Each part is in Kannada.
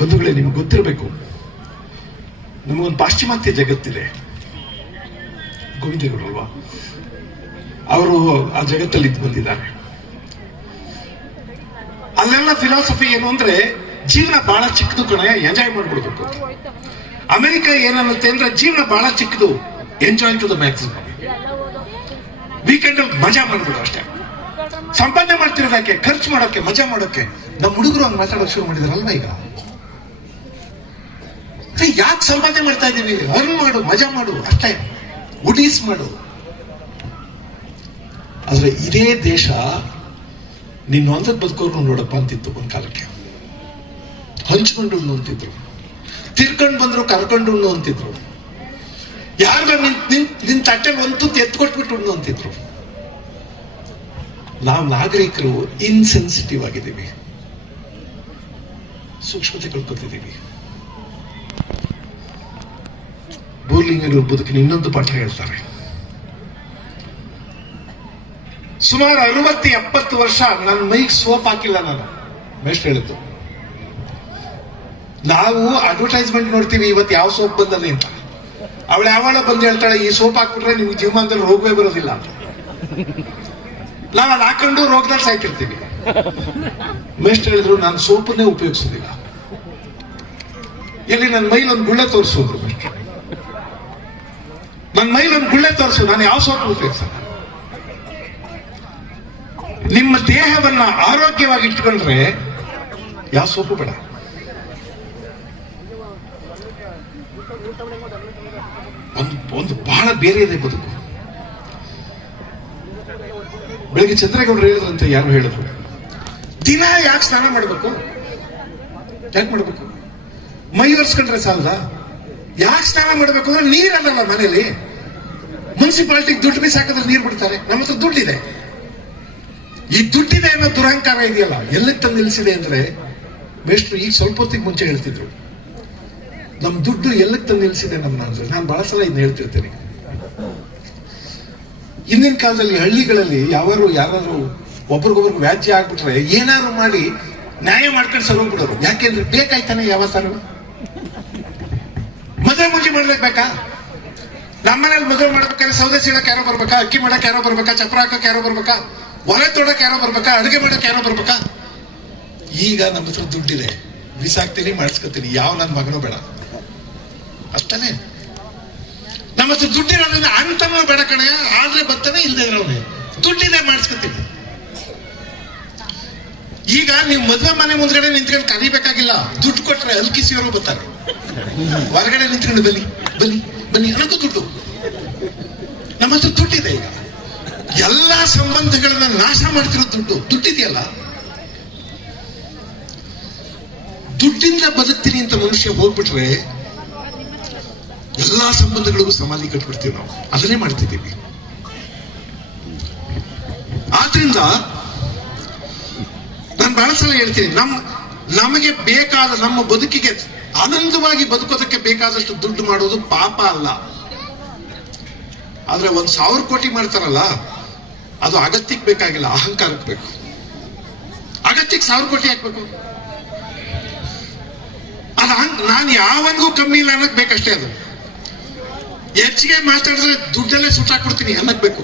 ಬಂಧುಗಳೇ, ನಿಮ್ಗೆ ಗೊತ್ತಿರಬೇಕು. ನಮಗೊಂದು ಪಾಶ್ಚಿಮಾತ್ಯ ಜಗತ್ತಿದೆ. ಗೋವಿಂದೇಗೌಡರು ಅಲ್ವಾ? ಅವರು ಆ ಜಗತ್ತಲ್ಲಿ ಇದ್ದು ಬಂದಿದ್ದಾರೆ. ಅಲ್ಲೆಲ್ಲ ಫಿಲಾಸಫಿ ಏನು ಅಂದ್ರೆ, ಜೀವನ ಬಹಳ ಚಿಕ್ಕದು ಕಣ ಎಂಜಾಯ್ ಮಾಡ್ಬಿಡ್ಬೇಕು ಅಮೆರಿಕ ಏನನ್ನುತ್ತೆ ಅಂದ್ರೆ, ಜೀವನ ಬಹಳ ಚಿಕ್ಕದು enjoy to the maximum weekend ಮಜಾ ಮಾಡ್ಬಿಡು ಅಷ್ಟೇ. ಸಂಪಾದನೆ ಮಾಡ್ತಿರೋದಕ್ಕೆ, ಖರ್ಚು ಮಾಡೋಕೆ ಮಜಾ ಮಾಡೋಕೆ ನಮ್ಮ ಹುಡುಗರು ಹಂಗೆ ಮಾತಾಡೋಕೆ ಶುರು ಮಾಡಿದಾರಲ್ವಾ ಈಗ? ಯಾಕೆ ಸಂಪಾದನೆ ಮಾಡ್ತಾ ಇದ್ದೀವಿ ಅರ್ನ್ ಮಾಡು, ಮಜಾ ಮಾಡು, ಅಷ್ಟೇ. ಉಡೀಸ್ ಮಾಡು. ಆದ್ರೆ ಇದೇ ದೇಶ ನಿನ್ನ ಒಂದದ ಬದುಕೋರ್ನು ನೋಡಪ್ಪ ಅಂತಿತ್ತು ಒಂದ್ ಕಾಲಕ್ಕೆ. ಹಂಚ್ಕೊಂಡು ಅಂತಿದ್ರು. ತಿರ್ಕೊಂಡು ಬಂದ್ರು, ಕರ್ಕೊಂಡು ಅಂತಿದ್ರು. ಯಾರ ನಿನ್ ನಿನ್ ತಟ್ಟೆಗೆ ಒಂದು ಎತ್ಕೊಟ್ಬಿಟ್ಟು ಉಣ್ಣು ಅಂತಿದ್ರು. ನಾವು ನಾಗರಿಕರು ಇನ್ಸೆನ್ಸಿಟಿವ್ ಆಗಿದ್ದೀವಿ. ಸೂಕ್ಷ್ಮತೆ ಕಳ್ಕೊತಿದ್ದೀವಿ. ಬೋರ್ಲಿಂಗರು ಬದುಕಿನ ಇನ್ನೊಂದು ಪಾಠ ಹೇಳ್ತಾರೆ. ಸುಮಾರು ಅರವತ್ತು ಎಪ್ಪತ್ತು ವರ್ಷ ನನ್ನ ಮೈಗೆ ಸೋಪ್ ಹಾಕಿಲ್ಲ ನಾನು. ಮೇಸ್ಟ್ ಹೇಳಿದ್ದು. ನಾವು ಅಡ್ವರ್ಟೈಸ್ಮೆಂಟ್ ನೋಡ್ತೀವಿ, ಇವತ್ತು ಯಾವ ಸೋಪ್ ಬಂದಲ್ಲಿ ಅಂತ. ಅವಳು ಯಾವಾಗ ಬಂದು ಹೇಳ್ತಾಳೆ, ಈ ಸೋಪ್ ಹಾಕ್ಬಿಟ್ರೆ ನಿಮ್ಗೆ ಜೀವಮಾನದಲ್ಲಿ ರೋಗವೇ ಬರೋದಿಲ್ಲ ಅಂತ. ನಾವು ಅದು ಹಾಕೊಂಡು ರೋಗದಲ್ಲಿ ಸಾಯ್ತಿರ್ತೀವಿ ಮೇಸ್ಟ್ ಹೇಳಿದ್ರು, ನಾನು ಸೋಪನ್ನೇ ಉಪಯೋಗಿಸೋದಿಲ್ಲ. ಇಲ್ಲಿ ನನ್ನ ಮೈಲೊಂದು ಗುಳ್ಳೆ ತೋರಿಸೋದ್ರು ನನ್ನ ಮೈಲಿ ಒಂದು ಗುಳ್ಳೆ ತೋರಿಸು, ನಾನು ಯಾವ ಸೋಪು ಉಪಯೋಗಿಸಲ್ಲ ನಿಮ್ಮ ದೇಹವನ್ನ ಆರೋಗ್ಯವಾಗಿ ಇಟ್ಕೊಂಡ್ರೆ ಯಾವ ಸೋಪು ಬೇಡ. ಒಂದು ಒಂದು ಬಹಳ ಬೇರೆ ಇದೆ ಬದುಕು. ಬೆಳಿಗ್ಗೆ ಚಂದ್ರೇಗೌಡರು ಹೇಳಿದ್ರಂತೆ, ಯಾರು ಹೇಳಿದ್ರು? ದಿನ ಯಾಕೆ ಸ್ನಾನ ಮಾಡಬೇಕು? ಯಾಕೆ ಮಾಡಬೇಕು? ಮೈ ಒರೆಸ್ಕೊಂಡ್ರೆ ಸಾಲದ? ಯಾಕೆ ಸ್ನಾನ ಮಾಡಬೇಕು ಅಂದ್ರೆ ನೀರಲ್ಲ ಮನೇಲಿ? ಮುನ್ಸಿಪಾಲಿಟಿಗೆ ದುಡ್ಡು ಬಿಸಾಕಿದ್ರೆ ನೀರು ಬಿಡ್ತಾರೆ. ನಮ್ಮ ಹತ್ರ ದುಡ್ಡಿದೆ. ಈ ದುಡ್ಡಿದೆ ಅನ್ನೋ ದುರಹಂಕಾರ ಇದೆಯಲ್ಲ, ಎಲ್ಲಿಗೆ ತಂದು ನಿಲ್ಲಿಸಿದೆ ಅಂದ್ರೆ ಮೇಷ್ಟ್ರು ಈಗ ಸ್ವಲ್ಪ ಹೊತ್ತಿಗೆ ಮುಂಚೆ ಹೇಳ್ತಿದ್ರು. ನಮ್ಮ ದುಡ್ಡು ಎಲ್ಲಿಗೆ ತಂದು ನಿಲ್ಲಿಸಿದೆ ನಮ್ಮ ಅಂದ್ರೆ ನಾನು ಬಹಳ ಸಲ ಇದನ್ನ ಹೇಳ್ತಿರ್ತೇನೆ. ಹಿಂದಿನ ಕಾಲದಲ್ಲಿ ಹಳ್ಳಿಗಳಲ್ಲಿ ಯಾವಾರು ಯಾರಾದ್ರು ಒಬ್ರಿಗೊಬ್ರಿಗೆ ವ್ಯಾಜ್ಯ ಆಗ್ಬಿಟ್ರೆ ಏನಾದ್ರು ಮಾಡಿ ನ್ಯಾಯ ಮಾಡ್ಕೊಂಡು ಸರೋಗ್ಬಿಡೋರು ಯಾಕೆಂದ್ರೆ ಬೇಕಾಯ್ತಾನೆ ಯಾವ ಸರ್ ಮದುವೆ ಮುಂಚೆ ಮಾಡ್ಲೇಕ್ ಬೇಕಾ? ನಮ್ಮನೇಲಿ ಮದುವೆ ಮಾಡ್ಬೇಕಾದ್ರೆ ಸೌದೆ ಸೀಳಕ್ ಯಾರೋ ಬರ್ಬೇಕಾ? ಅಕ್ಕಿ ಮಾಡಕ್ ಯಾರೋ ಬರ್ಬೇಕಾ? ಚಪ್ರ ಹಾಕಕ್ ಯಾರೋ ಬರ್ಬೇಕಾ? ಒಲೆ ತೊಡಕ್ ಯಾರೋ ಬರ್ಬೇಕಾ? ಅಡುಗೆ ಮಾಡಕ್ ಯಾರೋ ಬರ್ಬೇಕಾ? ಈಗ ನಮ್ಮ ಹತ್ರ ದುಡ್ಡಿದೆ. ಬಿಸಾಕ್ತೀನಿ ಮಾಡಿಸ್ಕೊತೀನಿ. ಯಾವ ನನ್ನ ಮಗನೂ ಬೇಡ. ಅಷ್ಟೇ ನಮ್ಮ ಹತ್ರ ದುಡ್ಡಿರೋದ್ರಿಂದ ಅಂತನೂ ಬೇಡ ಕಣೆ. ಆದ್ರೆ ಬರ್ತಾನೆ ಇಲ್ಲದೆ ಇರೋನೆ ದುಡ್ಡಿದೆ, ಮಾಡಿಸ್ಕೊತೀನಿ. ಈಗ ನೀವು ಮದುವೆ ಮನೆ ಮುಂದ್ಗಡೆ ನಿಂತ್ಕೊಂಡು ಕರಿಬೇಕಾಗಿಲ್ಲ. ದುಡ್ಡು ಕೊಟ್ರೆ ಅಲ್ಕಿಸಿಯವರು ಬರ್ತಾರೆ. ಹೊರಗಡೆ ನಿಂತ್ಕೊಂಡು ಬಲಿ ಬನ್ನಿ. ಬನ್ನಿ ಅನ್ನೋದು ದುಡ್ಡು. ನಮ್ಮ ಹತ್ರ ದುಡ್ಡಿದೆ ಈಗ. ಎಲ್ಲ ಸಂಬಂಧಗಳನ್ನ ನಾಶ ಮಾಡ್ತಿರೋ ದುಡ್ಡು. ದುಡ್ಡಿದೆಯಲ್ಲ? ದುಡ್ಡಿಂದ ಬದುಕ್ತೀನಿ ಅಂತ ಮನುಷ್ಯ ಹೋಗ್ಬಿಟ್ರೆ ಎಲ್ಲಾ ಸಂಬಂಧಗಳಿಗೂ ಸಮಾಧಿ ಕಟ್ಬಿಡ್ತೀವಿ ನಾವು. ಅದನ್ನೇ ಮಾಡ್ತಿದ್ದೀವಿ. ಆದ್ರಿಂದ ನಾನು ಬಹಳ ಸಲ ಹೇಳ್ತೀನಿ, ನಮ್ ನಮಗೆ ಬೇಕಾದ ನಮ್ಮ ಬದುಕಿಗೆ ಆನಂದವಾಗಿ ಬದುಕೋದಕ್ಕೆ ಬೇಕಾದಷ್ಟು ದುಡ್ಡು ಮಾಡೋದು ಪಾಪ ಅಲ್ಲ. ಆದ್ರೆ ಒಂದ್ ಸಾವಿರ ಕೋಟಿ ಮಾಡ್ತಾರಲ್ಲ, ಅದು ಅಗತ್ಯಕ್ಕೆ ಬೇಕಾಗಿಲ್ಲ, ಅಹಂಕಾರಕ್ಕೆ ಬೇಕು. ಅಗತ್ಯಕ್ಕೆ ಸಾವಿರ ಕೋಟಿ ಹಾಕ್ಬೇಕು ಅದು ನಾನು ಯಾವನಿಗೂ ಕಮ್ಮಿ ಇಲ್ಲ ಅನ್ನಕ್ ಬೇಕಷ್ಟೇ ಅದು. ಹೆಚ್ಚಿಗೆ ಮಾತಾಡಿದ್ರೆ ದುಡ್ಡಲ್ಲೇ ಸುಟ್ಟಾಕ್ಬಿಡ್ತೀನಿ ಅನ್ನಕ್ ಬೇಕು.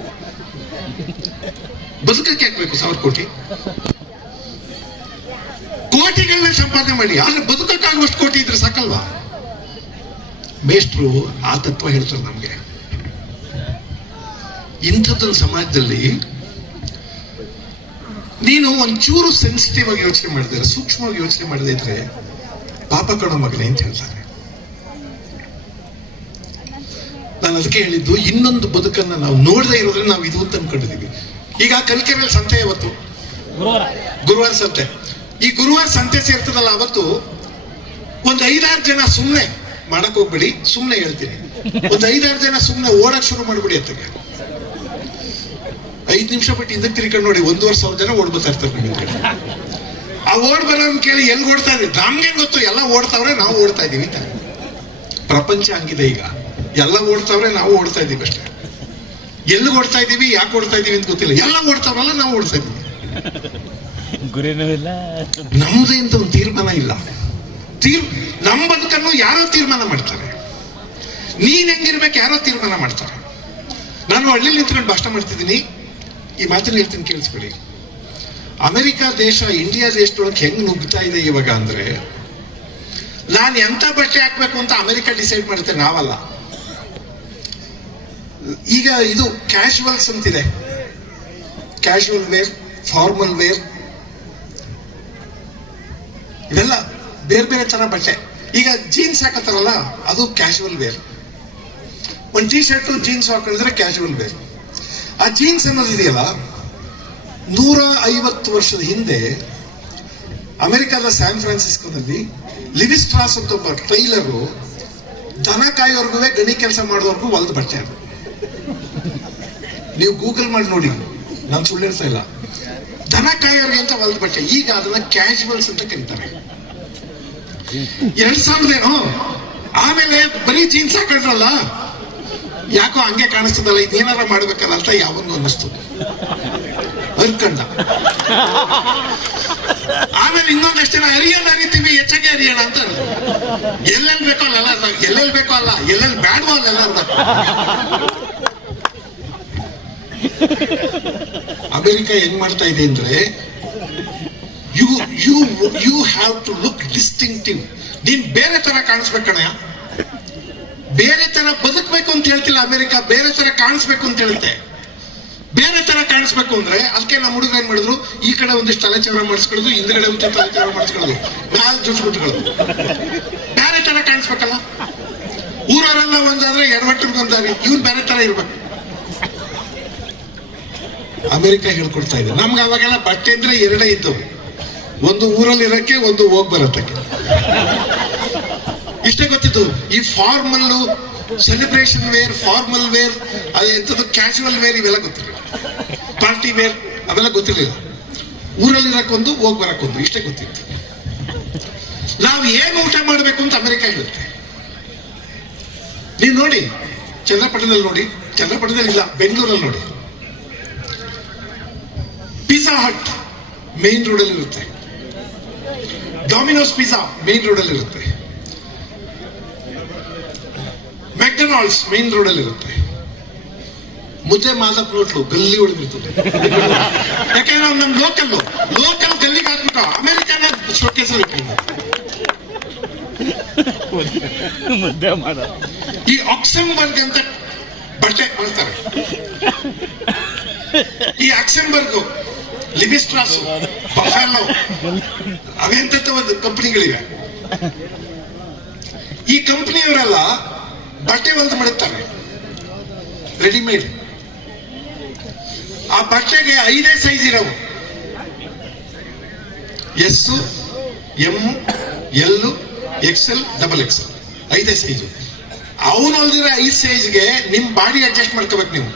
ಬದುಕಕ್ಕೆ ಹಾಕ್ಬೇಕು ಸಾವಿರ ಕೋಟಿ? ಕೋಟಿಗಳನ್ನ ಸಂಪಾದನೆ ಮಾಡಿ, ಅಲ್ಲಿ ಬದುಕಕ್ಕಾಗುವಷ್ಟು ಕೋಟಿ ಇದ್ರೆ ಸಾಕಲ್ವಾ? ಮೇಷ್ಟ್ರು ಆ ತತ್ವ ಹೇಳ್ತಾರೆ ನಮ್ಗೆ. ಇಂಥದ್ದೊಂದು ಸಮಾಜದಲ್ಲಿ ನೀನು ಒಂಚೂರು ಸೆನ್ಸಿಟಿವ್ ಆಗಿ ಯೋಚನೆ ಮಾಡಿದ್ರೆ, ಸೂಕ್ಷ್ಮವಾಗಿ ಯೋಚನೆ ಮಾಡದೇ ಇದ್ರೆ ಪಾಪ ಕಣೋ ಮಗನೇ ಅಂತ ಹೇಳ್ತಾರೆ. ನಾನು ಅದಕ್ಕೆ ಹೇಳಿದ್ದು, ಇನ್ನೊಂದು ಬದುಕನ್ನ ನಾವು ನೋಡದೇ ಇರೋದ್ರೆ ನಾವು ಇದು ಅಂತ ಅನ್ಕೊಂಡಿದೀವಿ ಈಗ ಕಲ್ಕೆರೆಯಲ್ಲಿ ಸಂತೆ ಗುರುವಾರ. ಗುರುವಾರ ಸಂತೆ. ಈ ಗುರುವಾರ ಸಂತೆ ಸೇರ್ತದಲ್ಲ ಅವತ್ತು? ಒಂದು ಐದಾರು ಜನ ಸುಮ್ಮನೆ ಮಾಡಕ್ ಹೋಗ್ಬೇಡಿ ಸುಮ್ಮನೆ ಹೇಳ್ತೀನಿ. ಒಂದು ಐದಾರು ಜನ ಸುಮ್ಮನೆ ಓಡಕ್ ಶುರು ಮಾಡ್ಬಿಡಿ ಅತ್ತಗೆ ಐದು ನಿಮಿಷ ಬಿಟ್ಟು ಹಿಂದಕ್ಕೆ ತಿರ್ಕೊಂಡು ನೋಡಿ, ಒಂದೂವರೆ ಸಾವಿರ ಜನ ಓಡ್ಬತ್ತಾ ಇರ್ತಾರೆ ನಿಮ್ಗೆ ಆ ಓಡ್ ಬರೋನ್ ಕೇಳಿ ಎಲ್ಲಿ ಓಡ್ತಾ ಇದ್ರಿ ನಮ್ಗೆ ಗೊತ್ತು, ಎಲ್ಲ ಓಡ್ತಾವ್ರೆ, ನಾವು ಓಡ್ತಾ ಇದೀವಿ ಅಂತ. ಪ್ರಪಂಚ ಹಂಗಿದೆ ಈಗ. ಎಲ್ಲ ಓಡ್ತಾವ್ರೆ, ನಾವು ಓಡ್ತಾ ಇದೀವಿ ಅಷ್ಟೇ. ಎಲ್ಲಿ ಓಡ್ತಾ ಇದೀವಿ ಯಾಕೆ ಓಡ್ತಾ ಇದೀವಿ ಅಂತ ಗೊತ್ತಿಲ್ಲ. ಎಲ್ಲ ಓಡ್ತಾವ್ರಲ್ಲ, ನಾವು ಓಡ್ತಾ ಇದೀವಿ ಗುರಿನೂ ಇಲ್ಲ. ಒಂದು ತೀರ್ಮಾನ ಇಲ್ಲ. ತೀರ್ ನಮ್ಮ ಬದುಕನ್ನು ಯಾರೋ ತೀರ್ಮಾನ ಮಾಡ್ತಾರೆ. ನೀನ್ ಹೆಂಗಿರ್ಬೇಕು ಯಾರೋ ತೀರ್ಮಾನ ಮಾಡ್ತಾರೆ. ನಾನು ಹಳ್ಳಿಲಿ ನಿಂತ್ಕೊಂಡು ಭಾಷಣ ಮಾಡ್ತಿದ್ದೀನಿ. ಈ ಮಾತನ್ನು ಹೇಳ್ತೀನಿ, ಕೇಳಿಸ್ಕೊಳ್ಳಿ. ಅಮೆರಿಕ ದೇಶ, ಇಂಡಿಯಾ ದೇಶದೊಳಗೆ ಹೆಂಗ್ ನುಗ್ತಾ ಇದೆ ಇವಾಗ ಅಂದ್ರೆ, ನಾನು ಎಂತ ಬಟ್ಟೆ ಹಾಕ್ಬೇಕು ಅಂತ ಅಮೆರಿಕ ಡಿಸೈಡ್ ಮಾಡುತ್ತೆ ನಾವಲ್ಲ. ಈಗ ಇದು ಕ್ಯಾಶುವಲ್ಸ್ ಅಂತಿದೆ. ಕ್ಯಾಶುವಲ್ ವೇರ್ ಫಾರ್ಮಲ್ ವೇರ್ ಇವೆಲ್ಲ ಬೇರೆ ಬೇರೆ ತರ ಬಟ್ಟೆ. ಈಗ ಜೀನ್ಸ್ ಹಾಕತ್ತಾರಲ್ಲ, ಅದು ಕ್ಯಾಶುವಲ್ ವೇರ್ ಒಂದು ಟೀ ಶರ್ಟ್ ಜೀನ್ಸ್ ಹಾಕೊಂಡಿದ್ರೆ ಕ್ಯಾಶುವಲ್ ವೇರ್ ಆ ಜೀನ್ಸ್ ಅನ್ನೋದು ಇದೆಯಲ್ಲ, ನೂರ ಐವತ್ತು ವರ್ಷದ ಹಿಂದೆ ಅಮೆರಿಕದ ಸ್ಯಾನ್ ಫ್ರಾನ್ಸಿಸ್ಕೋದಲ್ಲಿ ಲಿವಿಸ್ಟ್ರಾಸ್ ಅಂತ ಒಬ್ಬ ಟೈಲರು ದನ ಕಾಯೋರ್ಗು ಗಣಿ ಕೆಲಸ ಮಾಡೋರ್ಗು ಹೊಲ್ದ ಬಟ್ಟೆ ಅದು. ನೀವು ಗೂಗಲ್ ಮಾಡಿ ನೋಡಿ, ನಾನು ಸುಳ್ಳು ಹೇಳ್ತಾ ಇಲ್ಲ. ದನ ಕಾಯೋರ್ಗೆ ಅಂತ ಹೊಲ್ದ ಬಟ್ಟೆ, ಈಗ ಅದನ್ನ ಕ್ಯಾಶುವಲ್ಸ್ ಅಂತ ಕರೀತಾರೆ. ಎರಡ್ ಸಾವಿರದ ಏನು? ಆಮೇಲೆ ಬರೀ ಜೀನ್ಸ್ ಹಾಕೊಂಡ್ರಲ್ಲ? ಯಾಕೋ ಹಂಗೆ ಕಾಣಿಸ್ತದಲ್ಲ ಇದೇನಾರ ಮಾಡ್ಬೇಕಲ್ಲ ಅಂತ ಯಾವೊಂದು ಅನ್ನಿಸ್ತು. ಅರ್ಕಂಡ ಆಮೇಲೆ ಇನ್ನೊಂದಷ್ಟು ಜನ ಅರಿಯೋಣ ಅರಿತೀವಿ ಹೆಚ್ಚಾಗಿ ಅರಿಯೋಣ ಅಂತ. ಎಲ್ಲೆಲ್ಲಿ ಬೇಕೋ ಅಲ್ಲ ಎಲ್ಲೆಲ್ಲಿ ಬೇಕೋ ಅಲ್ಲ, ಎಲ್ಲೆಲ್ಲಿ ಬ್ಯಾಡ್ವೋ ಅಲ್ಲೆಲ್ಲ ಅರ್ಧ ಅಮೆರಿಕ ಹೆಂಗ್ ಮಾಡ್ತಾ ಇದೆ ಅಂದ್ರೆ you you have to look distinctive ನೀನ್ ಬೇರೆ ತರ ಕಾಣಿಸ್ಬೇಕಣಯ್ಯ ಬೇರೆ ತರ ಬದುಕಬೇಕು ಅಂತ ಹೇಳ್ತಿಲ್ಲ ಅಮೆರಿಕ, ಬೇರೆ ತರ ಕಾಣಿಸ್ಬೇಕು ಅಂತ ಹೇಳುತ್ತೆ ಬೇರೆ ತರ ಕಾಣಿಸ್ಬೇಕು ಅಂದ್ರೆ ಅದಕ್ಕೆ ನಮ್ಮ ಹುಡುಗ ಏನ್ ಮಾಡಿದ್ರು? ಈ ಕಡೆ ಒಂದಿಷ್ಟು ತಲೆಚಾರ ಮಾಡಿಸ್ಕೊಳ್ಳೋದು, ಹಿಂದ್ಗಡೆ ಒಂದಿಷ್ಟು ತಲೆಚಾರ ಮಾಡಿಸ್ಕೊಳ್ಳೋದು. ಕಾಲ್ ಜುಟ್ಬಿಟ್ಕೊಳ್ಳೋದು ಬೇರೆ ತರ ಕಾಣಿಸ್ಬೇಕಲ್ಲ? ಊರಲ್ಲ ಒಂದಾದ್ರೆ ಎಡವಟ್ಟಿಗೆ ಒಂದಾರಿ ಇವ್ರು ಬೇರೆ ತರ ಇರ್ಬೇಕು. ಅಮೆರಿಕ ಹೇಳ್ಕೊಡ್ತಾ ಇದೆ ನಮ್ಗೆ ಅವಾಗೆಲ್ಲ ಬಟ್ಟೆ ಅಂದ್ರೆ ಎರಡೇ ಇದ್ದವು ಒಂದು ಊರಲ್ಲಿ ಇರಕ್ಕೆ ಒಂದು ಹೋಗ್ ಬರತ್ತಕ್ಕೆ ಇಷ್ಟೇ ಗೊತ್ತಿತ್ತು, ಈ formal celebration wear formal wear ಅದು ಎಂಥದ್ದು ಕ್ಯಾಶುವಲ್ ವೇರ್ ಇವೆಲ್ಲ ಗೊತ್ತಿಲ್ಲ. ಪಾರ್ಟಿ ವೇರ್ ಅವೆಲ್ಲ ಗೊತ್ತಿರಲಿಲ್ಲ. ಊರಲ್ಲಿ ಇರಕ್ಕೊಂದು ಹೋಗ್ ಬರಕ್ಕೊಂದು ಇಷ್ಟೇ ಗೊತ್ತಿತ್ತು. ನಾವು ಏನು ಊಟ ಮಾಡಬೇಕು ಅಂತ ಅಮೆರಿಕ ಹೇಳುತ್ತೆ. ನೀವು ನೋಡಿ ಚಂದ್ರಪಟ್ಟಣದಲ್ಲಿ ನೋಡಿ ಚಂದ್ರಪಟ್ಟಣದಲ್ಲಿ ಇಲ್ಲ, ಬೆಂಗಳೂರಲ್ಲಿ ನೋಡಿ. ಪಿಜ್ಜಾ ಹಟ್ ಮೇನ್ ರೋಡಲ್ಲಿ ಇರುತ್ತೆ ಡಾಮಿನೋಸ್ ಪಿಜ್ಜಾ ಮೇನ್ ರೋಡಲ್ಲಿ ಇರುತ್ತೆ. ಮೆಕ್ಡೊನಾಲ್ಡ್ಸ್ ಮೇನ್ ರೋಡಲ್ಲಿ ಇರುತ್ತೆ. ಮುದ್ದೆ ಮಾದಪ್ ಹೋಟ್ಲು ಗಲ್ಲಿ ಉಳಿದಿರ್ತದೆ ಯಾಕಂದ್ರೆ ನಾವು ನಮ್ ಲೋಕಲ್ ಲೋಕಲ್ ಗಲ್ಲಿಗೆ ಹಾಕ್ಬಿಟ್ಟು ಅಮೆರಿಕನ ಶೋಕೇಸಲ್ಲಿ ಮುದ್ದೆ ಮಾಡ. ಈ ಆಕ್ಸೆಂಬರ್ಗ್ ಅಂತ ಬಟ್ಟೆ ಮಾಡ್ತಾರೆ ಈ ಆಕ್ಸೆಂಬರ್ಗು ಲಿಬಿಸ್ಟ್ರಾಸ್ ಬಫೆಲೋ ಅವೆಂತ ಒಂದು ಕಂಪನಿಗಳಿವೆ. ಈ ಕಂಪನಿಯವರೆಲ್ಲ ಬಟ್ಟೆ ಒಂದು ಮಾಡುತ್ತಾರೆ. ರೆಡಿಮೇಡ್ ಆ ಬಟ್ಟೆಗೆ ಐದೇ ಸೈಜ್ ಇರವು. S M L XL double XL ಐದೇ ಸೈಜ್ ಅವನು ಹೊಲ್ದಿರೋ ಐದು ಸೈಜ್ಗೆ ನಿಮ್ ಬಾಡಿ ಅಡ್ಜಸ್ಟ್ ಮಾಡ್ಕೋಬೇಕು ನೀವು.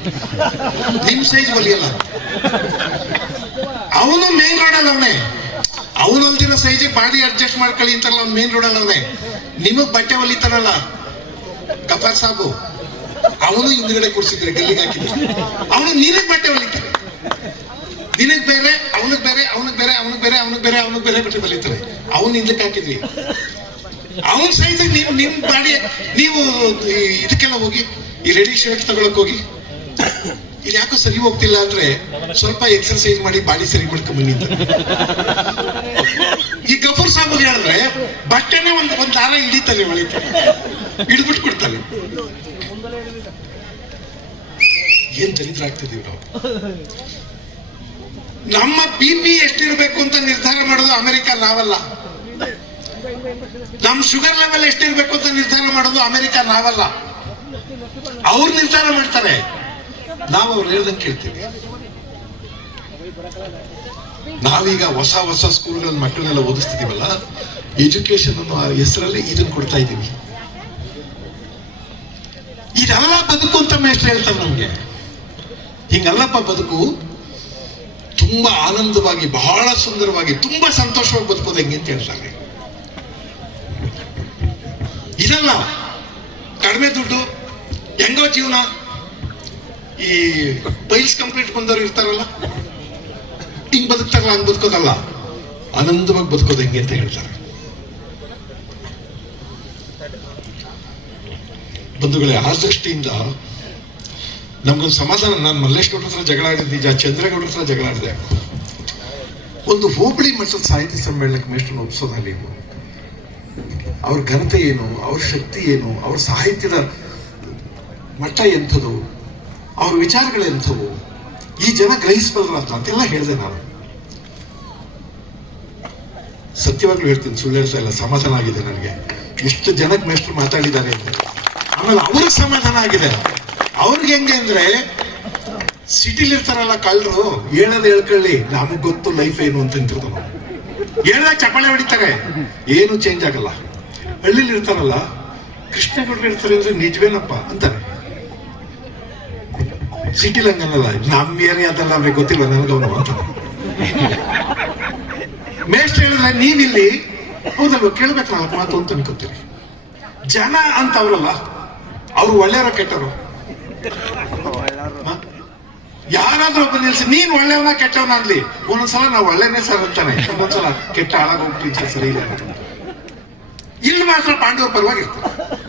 ನಿಮ್ ಸೈಜ್ ಹೊಲಿಯಲ್ಲ. ಅವನು ಮೇನ್ ರೋಡ್ ಅಲ್ಲಿ ಅವನೇ. ಅವನು ಹೊಲ್ದಿರೋ ಸೈಜ್ ಬಾಡಿ ಅಡ್ಜಸ್ಟ್ ಮಾಡ್ಕೊಳ್ಳಿ ಅಂತಾರಲ್ಲ ಅವ್ನು ಮೇನ್ ರೋಡ್ ಅಲ್ಲಿ ಅವನೇ. ನಿಮಗ್ ಬಟ್ಟೆ ಹೊಲಿತಾನಲ್ಲ ಕಫರ್ ಸಾಬು. ಅವನು ಹಿಂದ್ಗಡೆ ಕೂರ್ಸಿದ್ರೆ ಗಲ್ಲಿಗೆ ಹಾಕಿದ್ರು. ಅವನು ನಿನಗ್ ಬಟ್ಟೆ ಹೊಲಿತಾರೆ ನಿನಗ್ ಬೇರೆ, ಅವನಿಗೆ ಬೇರೆ ಅವನಿಗೆ ಬೇರೆ ಅವನಿಗೆ ಬೇರೆ ಅವನಿಗೆ ಬೇರೆ ಅವನಿಗೆ ಬೇರೆ ಬಟ್ಟೆ ಹೊಲಿತಾರೆ ಅವನು ಹಿಂದಕ್ಕೆ ಹಾಕಿದ್ವಿ. ಅವನ ಸೈಜ್ ನಿಮ್ ನಿಮ್ ಬಾಡಿ, ನೀವು ಇದಕ್ಕೆಲ್ಲ ಹೋಗಿ, ಈ ರೆಡಿ ಶರ್ಟ್ ತಗೊಳಕ್ ಹೋಗಿ ಇದು ಯಾಕೋ ಸರಿ ಹೋಗ್ತಿಲ್ಲ ಅಂದ್ರೆ ಸ್ವಲ್ಪ ಎಕ್ಸರ್ಸೈಸ್ ಮಾಡಿ ಬಾಡಿ ಸರಿ ಮಾಡ್ಕೊಂಡ್ ಬನ್ನಿ ಈ ಗಫೂರ್ ಸಾಬ್ ಹೇಳಿದ್ರೆ ಬಟ್ಟೆನೇ ಒಂದು ಒಂದ್ ದಾರ ಹಿಡಿತಾನೆ ಒಳಗೆ. ಹಿಡಿದ್ಬಿಟ್ಟು ಕೊಡ್ತಾನೆ. ಏನ್ ದರಿದ್ರ ಆಗ್ತಿದೀವಿ ನಾವು? ನಮ್ಮ ಬಿ ಪಿ ಎಷ್ಟಿರ್ಬೇಕು ಅಂತ ನಿರ್ಧಾರ ಮಾಡೋದು ಅಮೆರಿಕ ನಾವಲ್ಲ. ನಮ್ ಶುಗರ್ ಲೆವೆಲ್ ಎಷ್ಟಿರ್ಬೇಕು ಅಂತ ನಿರ್ಧಾರ ಮಾಡೋದು ಅಮೆರಿಕ ನಾವಲ್ಲ. ಅವ್ರು ನಿರ್ಧಾರ ಮಾಡ್ತಾರೆ. ನಾವು ಅವ್ರು ಹೇಳ್ದಂಗೆ ಕೇಳ್ತೀವಿ ನಾವೀಗ ಹೊಸ ಹೊಸ ಸ್ಕೂಲ್ಗಳಲ್ಲಿ ಮಕ್ಕಳನ್ನೆಲ್ಲ ಓದಿಸ್ತಿದೀವಲ್ಲ ಎಜುಕೇಶನ್ ಅನ್ನೋ ಆ ಹೆಸರಲ್ಲಿ ಇದನ್ನ ಕೊಡ್ತಾ ಇದೀವಿ ಇದೆಲ್ಲ ಬದುಕು ಅಂತ ಮೇಷ್ಟ್ರು ಹೇಳ್ತಾರೆ ನಮ್ಗೆ? ಹಿಂಗಲ್ಲಪ್ಪ ಬದುಕು ತುಂಬಾ ಆನಂದವಾಗಿ, ಬಹಳ ಸುಂದರವಾಗಿ, ತುಂಬಾ ಸಂತೋಷವಾಗಿ ಬದುಕೋದು ಹೆಂಗೆ ಅಂತ ಹೇಳ್ತಾರೆ ಇದಲ್ಲ ಕಡಿಮೆ ದುಡ್ಡು, ಹೆಂಗೋ ಜೀವನ ಈ ಪೈಲ್ಸ್ ಕಂಪ್ಲೀಟ್ ಬಂದವರು ಇರ್ತಾರಲ್ಲ? ಹಿಂಗ್ ಬದುಕ್ತಾರಲ್ಲ, ಹಂಗ್ ಬದುಕೋದಲ್ಲ? ಆನಂದವಾಗಿ ಬದುಕೋದು ಹೆಂಗೆ ಅಂತ ಹೇಳ್ತಾರೆ. ಬಂಧುಗಳೇ, ಆ ದೃಷ್ಟಿಯಿಂದ ನಮ್ಗೊಂದು ಸಮಾಧಾನ, ನಾನು ಮಲ್ಲೇಶ್ಗೌಡ್ರ ಹತ್ರ ಜಗಳ ಆಡಿದ್ದೆ ನಿಜ ಚಂದ್ರೇಗೌಡ್ರ ಹತ್ರ ಜಗಳ ಆಡಿದೆ. ಒಂದು ಹೋಬಳಿ ಮಟ್ಟದ ಸಾಹಿತ್ಯ ಸಮ್ಮೇಳನಕ್ಕೆ ಮೇಷ್ಟ್ರನ್ನ ನೀವು? ಅವ್ರ ಘನತೆ ಏನು, ಅವ್ರ ಶಕ್ತಿ ಏನು, ಅವ್ರ ಸಾಹಿತ್ಯದ ಮಟ್ಟ ಎಂಥದ್ದು ಅವ್ರ ವಿಚಾರಗಳೆಂಥವು ಈ ಜನ ಗ್ರಹಿಸಬಲ್ಲರ ಅಂತ ಅಂತೆಲ್ಲ ಹೇಳಿದೆ ನಾನು. ಸತ್ಯವಾಗ್ಲೂ ಹೇಳ್ತೀನಿ, ಸುಳ್ಳು ಹೇಳ್ತಾ ಇಲ್ಲ, ಸಮಾಧಾನ ಆಗಿದೆ ನನಗೆ. ಎಷ್ಟು ಜನಕ್ಕೆ ಮೇಷ್ಟ್ರು ಮಾತಾಡಿದ್ದಾರೆ ಅಂತ. ಆಮೇಲೆ ಅವ್ರಿಗೆ ಸಮಾಧಾನ ಆಗಿದೆ. ಅವ್ರಿಗೆ ಹೆಂಗೆ ಅಂದ್ರೆ, ಸಿಟಿಲಿ ಇರ್ತಾರಲ್ಲ ಕಳ್ಳರು, ಹೇಳೋದು ಹೇಳ್ಕೊಳ್ಳಿ, ನಮಗೆ ಗೊತ್ತು ಲೈಫ್ ಏನು ಅಂತ ಅಂತಿರ್ತಾನ ಹೇಳ್ದಾಗ ಚಪ್ಪಾಳೆ ಹೊಡಿತಾರೆ. ಏನು ಚೇಂಜ್ ಆಗಲ್ಲ. ಹಳ್ಳಿಲಿ ಇರ್ತಾರಲ್ಲ, ಕೃಷ್ಣಗೌಡರು ಇರ್ತಾರೆ ಅಂದ್ರೆ ನಿಜವೇನಪ್ಪ ಅಂತಾರೆ. ಸಿಟಿಲಿ ಹಂಗಲ್ಲ ನಮ್ಮ ಏರಿಯಾದಲ್ಲ ಅವ್ರಿಗೆ ಗೊತ್ತಿಲ್ಲ ನನಗವನು ಅಂತ ಮೇಸ್ಟ್ ಹೇಳಿದ್ರೆ ನೀವಿಲ್ಲಿ, ಹೌದಲ್ವ, ಕೇಳ್ಬೇಕು ನಾಲ್ಕು ಮಾತು ಅಂತ ಅನ್ಕೋತೀರಿ ಜನ ಅಂತ ಅವ್ರಲ್ಲ, ಅವ್ರು ಒಳ್ಳೆಯವರ ಕೆಟ್ಟವರು. ಹ? ಯಾರಾದ್ರೂ ಒಬ್ಬ ನಿಲ್ಸಿ, ನೀನ್ ಒಳ್ಳೆಯವನ ಕೆಟ್ಟವನ ಅನ್ಲಿ. ಒಂದೊಂದ್ಸಲ ನಾವು ಒಳ್ಳೆನೇ ಸರ್ ಅಂತಾನೆ. ಒಂದೊಂದ್ಸಲ ಕೆಟ್ಟ ಹಾಳಾಗೋಗ್ಬಿಟ್ಟು ಸರಿ ಇಲ್ಲ ಇಲ್ಲಿ ಮಾತ್ರ ಪಾಂಡವ ಪರವಾಗಿರ್ತಾರೆ